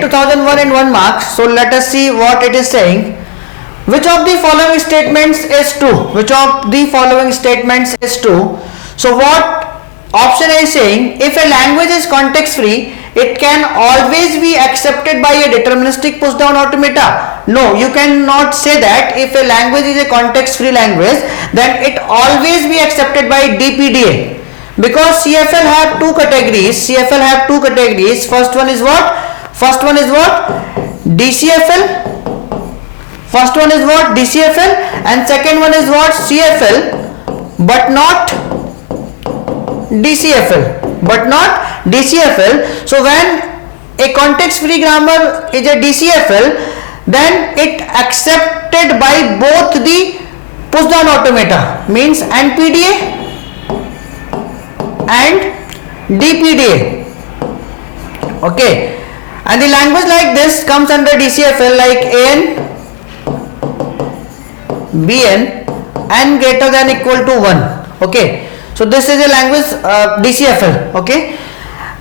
GATE 2001 and 1 marks. So let us see what it is saying. Which of the following statements is true? Which of the following statements is true? So what option A is saying, if a language is context free, it can always be accepted by a deterministic push down automata. No, you cannot say that. If a language is a context free language, then it always be accepted by DPDA. Because CFL have two categories. CFL have two categories. First one is what? First one is what? DCFL. First one is what? DCFL, and second one is what? CFL, but not DCFL. But not DCFL. So when a context free grammar is a DCFL, then it accepted by both the push down automata, means NPDA and DPDA. Okay, and the language like this comes under DCFL, like AN, BN, n greater than equal to 1. Okay, so this is a language DCFL. Okay,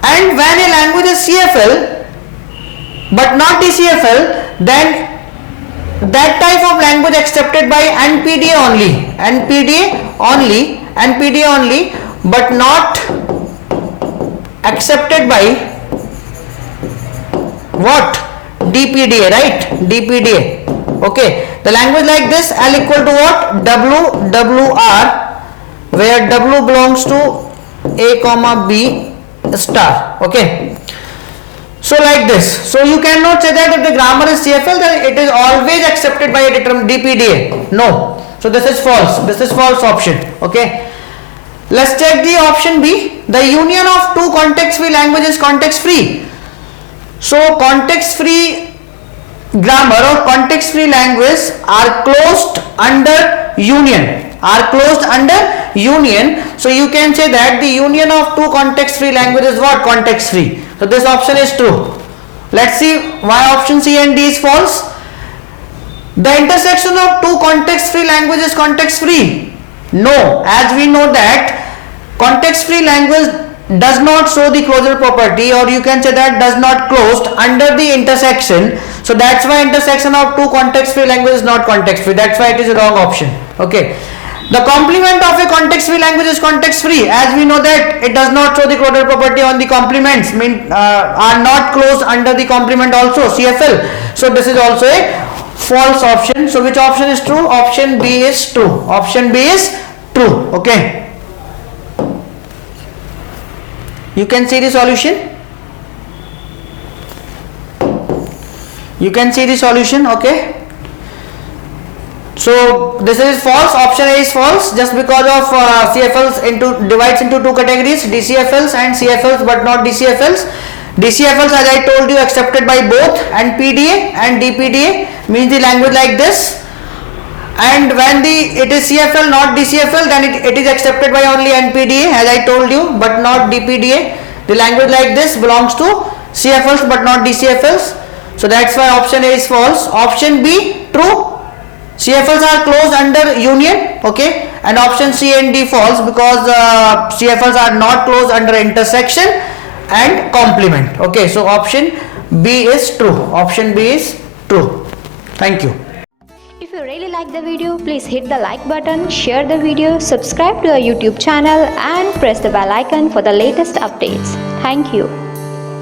and when a language is CFL but not DCFL, then that type of language accepted by NPDA only, NPDA only, but not accepted by what? DPDA, right? DPDA. Okay, the language like this, L equal to what? WR, where W belongs to A comma B star. Okay, so like this. So you cannot say that if the grammar is CFL, then it is always accepted by a DPDA. No, so this is false. This is false option. Okay, let's check the option B. The union of two context free languages context free. So context free grammar or context free language are closed under union, so you can say that the union of two context free languages is what? Context free. So this option is true. Let's see why option C and D is false. The intersection of two context free languages context free. No, as we know that context free language does not show the closure property, or you can say that does not closed under the intersection. So that's why intersection of two context free language is not context free. That's why it is a wrong option. Okay, the complement of a context free language is context free, as we know that it does not show the closure property on the complements, are not closed under the complement also, CFL. So this is also a false option. So which option is true? Option B is true. Option B is true. Okay, you can see the solution. You can see the solution. Okay, so this is false. Option A is false, just because of CFLs divides into two categories, DCFLs and CFLs, but not DCFLs. DCFLs, as I told you, accepted by both NPDA and DPDA, means the language like this. And when it is CFL not DCFL, then it is accepted by only NPDA, as I told you, but not DPDA. The language like this belongs to CFLs but not DCFLs. So that's why option A is false. Option B true. CFLs are closed under union. Okay, and option C and D false, because CFLs are not closed under intersection and complement. Okay, so option B is true. Option B is true. Thank you. If you really like the video, please hit the like button, share the video, subscribe to our YouTube channel and press the bell icon for the latest updates. Thank you.